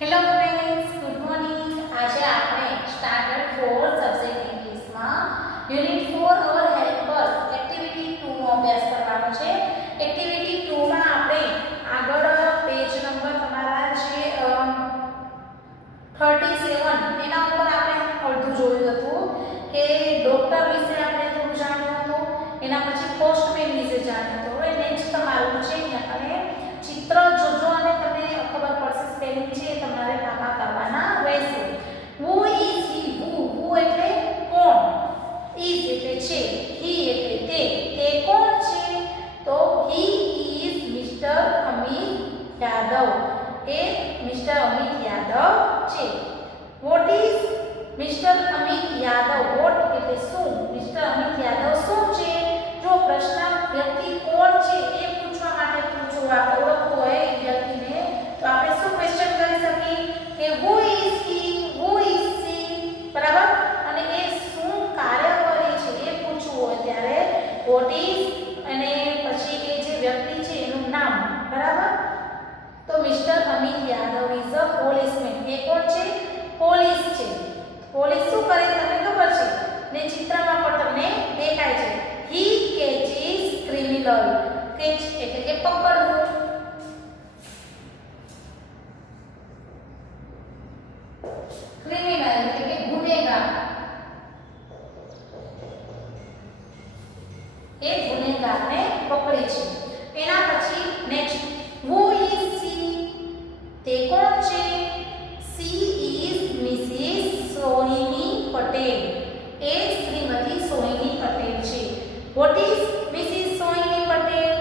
Hello friends good morning આજે આપણે standard four subject ઇંગ્લિશમાં unit four or helpers activity ટુનો અભ્યાસ કરવાનો છે. એક્ટિવિટી ટુમાં આપણે આગળ પેજ નંબર તમારા છે થર્ટી સેવન એના ઉપર આપણે અડધું જોયું હતું કે ડોક્ટર વિશે આપણે થોડું જાણ્યું હતું. એના પછી પોસ્ટમેન વિશે જાણ્યું હતું. હવે નેક્સ્ટ તમારું છે અને ચિત્ર જોજો અને તમને ખબર પડશે સ્પેલિંગ છે તમારે પાકા કરવાના રહેશે. હુ ઇઝ હી હુ હુ એટલે કોણ? ઇઝ એટલે છે હી એટલે તે તે કોણ છે તો he is mister Amit Yadav A mister Amit Yadav છે what is mister Amit Yadav what એટલે શું મિસ્ટર અમિત યાદવ શું છે જો પ્રશ્ન વ્યક્તિ કોણ છે એ પૂછવા માટે પૂછવું આપણે ઓળખવું હોય એ વ્યક્તિને તો આપણે શું ક્વેશ્ચન કરી શકીએ કે who is he who is she બરાબર અને એ શું કાર્ય કરે છે એ પૂછવું હોય ત્યારે ઇઝ અને પછી એ જે વ્યક્તિ છે એનું નામ, બરાબર? તો mister Amit Yadav is a policeman એ કોણ છે? પોલીસ છે. પોલીસ શું કરે તમને ખબર છે? ને ચિત્રમાં પણ તમને દેખાય છે. હી કેચીસ ક્રિમિનલ કેચ એટલે કે પકડવું. પટેલ. એ શ્રીમતી સોહિની પટેલ છે. What is missus Sohini Patel?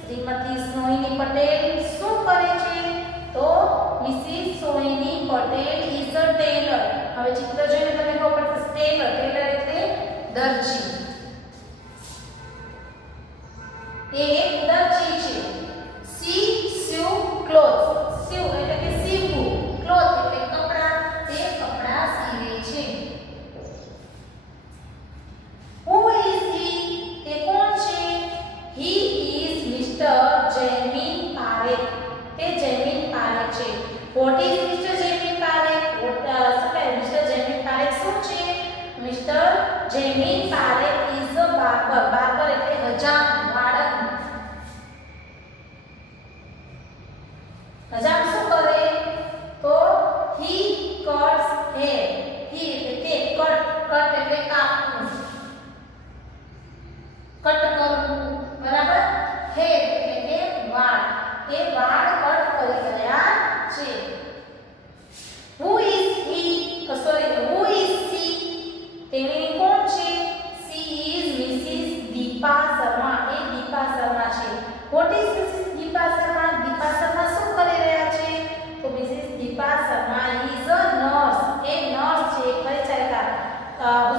Shrimati Sohini Patel શું કરે છે?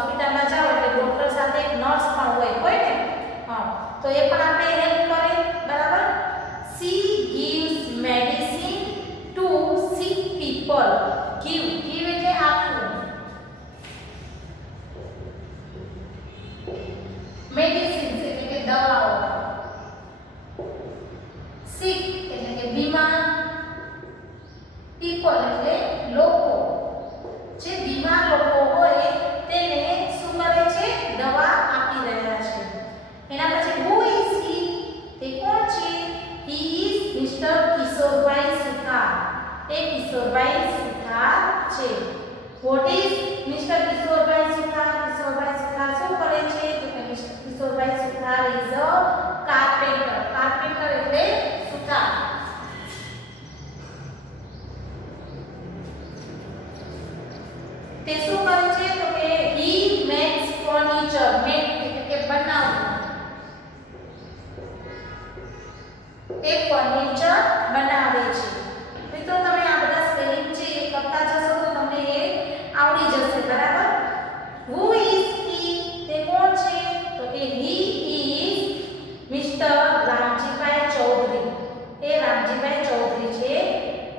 હોસ્પિટલમાં જાઓ એટલે ડોક્ટર સાથે એક નર્સ પણ હોય હોય ને? હા, તો એ પણ આપણે હેલ્પ કરે બરાબર she gives medicine to sick people give give એટલે આપવું મેડિસિન્સ એટલે કે દવાઓ sick એટલે કે બીમાર people એટલે લોકો જે બીમાર લોકો હોય તેને શું કરે છે દવા આપી રહ્યા છે એના પછી હુ ઇઝ હી તે કોણ છે he is mister Kishorbhai Suthar એ કિશોરભાઈ સુથાર છે. What is mister Kishorbhai Suthar Kishorbhai Suthar શું કરે છે? તો કે mister Kishorbhai Suthar is a carpenter carpenter એટલે સુથાર. તે શું કરે છે? તો કે હી મેક્સ ફર્નિચર મેક એટલે કે બનાવવું. એ ફર્નિચર બનાવે છે મિત્રો તમે આ બધા સ્પેલિંગ છે એ કરતા જશો તો તમને એ આવડી જશે બરાબર હુ ઇઝ હી તે કોણ છે તો કે he is mister Ramjibhai Chaudhary એ રામજીભાઈ ચૌધરી છે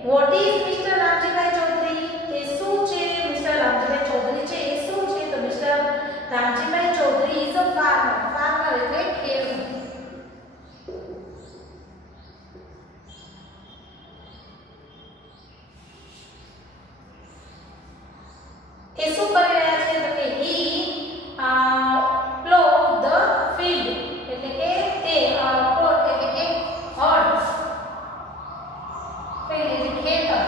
what is mister Ramjibhai Chaudhary એ શું છે મિસ્ટર રામજીભાઈ ચૌધરી છે એ શું છે તો mister Ramjibhai Chaudhary is a farmer farmer એટલે ખેડૂત એ શું કરી રહ્યા છે તો કે હી પ્લો ધ ફીલ્ડ એટલે કે તે પ્લો એટલે કે હળ ફીલ્ડ એટલે ખેતર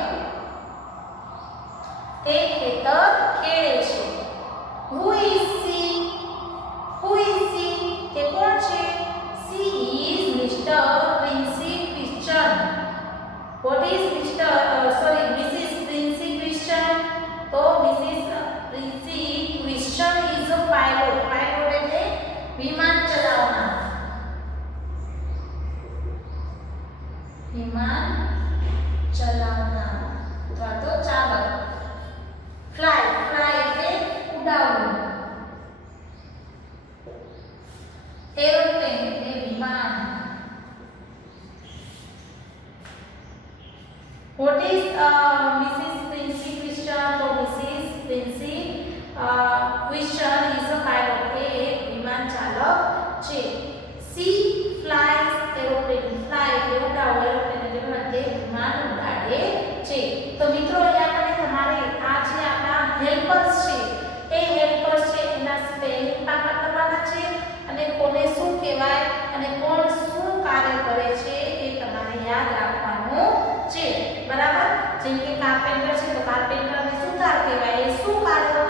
તે ખેતર ખેડે છે who is she who is she તે કોણ છે she is mister Princy Christian what is mister Vishan is a pilot એ એક વિમાન ચાલક છે. સી ફ્લાઈઝ એરોપ્લેન ફ્લાય એટલે ઉડાવો એટલે મધ્ય વિમાન ઉડાડે છે. તો મિત્રો એ આપણે તમારે આ જે આપણા હેલ્પર્સ છે, એ હેલ્પર્સ છે, એના સ્પેલિંગ પાકા કરવાના છે અને કોને શું કહેવાય અને કોણ શું કાર્ય કરે છે એ તમારે યાદ રાખવાનું છે. બરાબર? જેમ કે કાર્પેન્ટર છે, તો કાર્પેન્ટરને સુથાર કહેવાય? એ શું કાર્ય